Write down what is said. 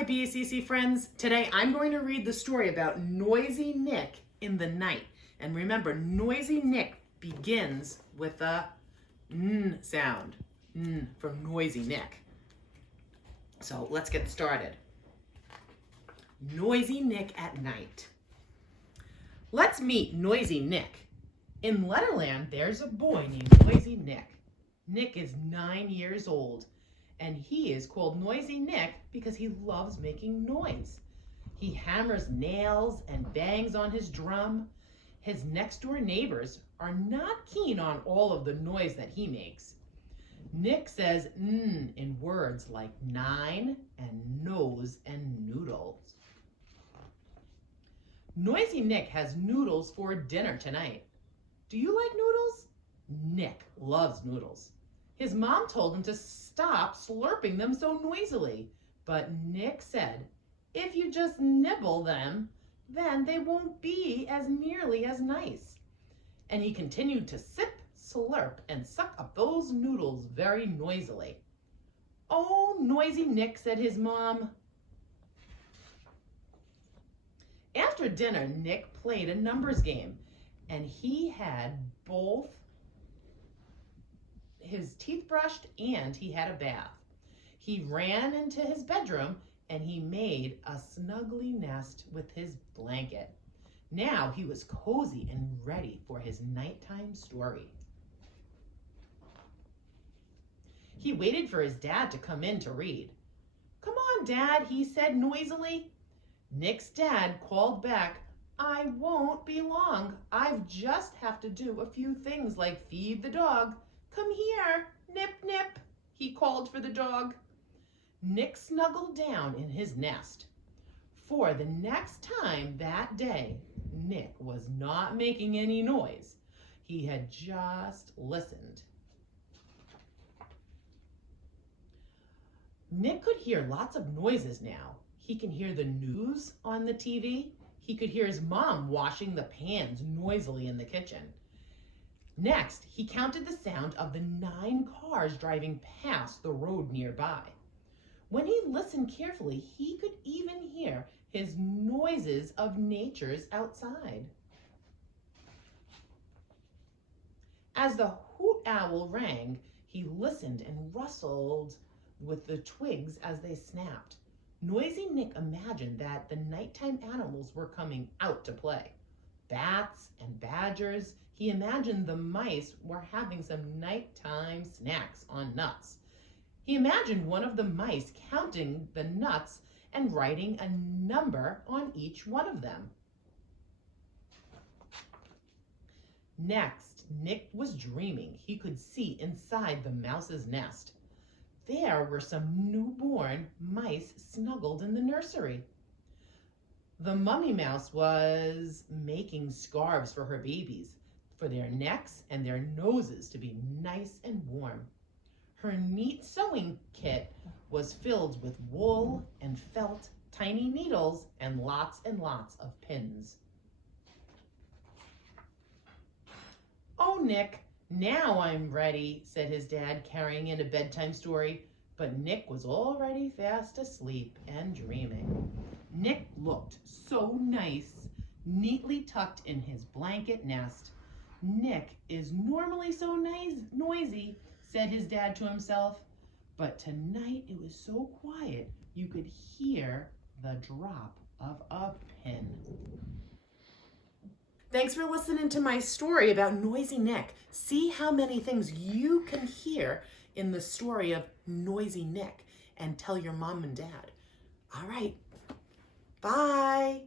my BACC friends. Today I'm going to read the story about Noisy Nick in the night. And remember, Noisy Nick begins with a N sound. N for Noisy Nick. So let's get started. Noisy Nick at night. Let's meet Noisy Nick. In Letterland, there's a boy named Noisy Nick. Nick is 9 years old. And he is called Noisy Nick because he loves making noise. He hammers nails and bangs on his drum. His next door neighbors are not keen on all of the noise that he makes. Nick says in words like nine and nose and noodles. Noisy Nick has noodles for dinner tonight. Do you like noodles? Nick loves noodles. His mom told him to stop slurping them so noisily, but Nick said, if you just nibble them, then they won't be as nearly as nice. And he continued to sip, slurp, and suck up those noodles very noisily. Oh, Noisy Nick, said his mom. After dinner, Nick played a numbers game, and he had both his teeth brushed and he had a bath. He ran into his bedroom and he made a snuggly nest with his blanket. Now he was cozy and ready for his nighttime story. He waited for his dad to come in to read. Come on, Dad, he said noisily. Nick's dad called back, I won't be long. I just have to do a few things like feed the dog. Come here, Nip, Nip, he called for the dog. Nick snuggled down in his nest. For the next time that day, Nick was not making any noise. He had just listened. Nick could hear lots of noises now. He can hear the news on the TV. He could hear his mom washing the pans noisily in the kitchen. Next, he counted the sound of the 9 cars driving past the road nearby. When he listened carefully, he could even hear his noises of nature's outside. As the hoot owl rang, he listened and rustled with the twigs as they snapped. Noisy Nick imagined that the nighttime animals were coming out to play. Bats and badgers. He imagined the mice were having some nighttime snacks on nuts. He imagined one of the mice counting the nuts and writing a number on each one of them. Next, Nick was dreaming he could see inside the mouse's nest. There were some newborn mice snuggled in the nursery. The mummy mouse was making scarves for her babies, for their necks and their noses to be nice and warm. Her neat sewing kit was filled with wool and felt, tiny needles, and lots of pins. Oh, Nick, now I'm ready, said his dad, carrying in a bedtime story. But Nick was already fast asleep and dreaming. Nick looked so nice, neatly tucked in his blanket nest. Nick is normally so noisy, said his dad to himself. But tonight it was so quiet you could hear the drop of a pin. Thanks for listening to my story about Noisy Nick. See how many things you can hear in the story of Noisy Nick and tell your mom and dad. All right, bye.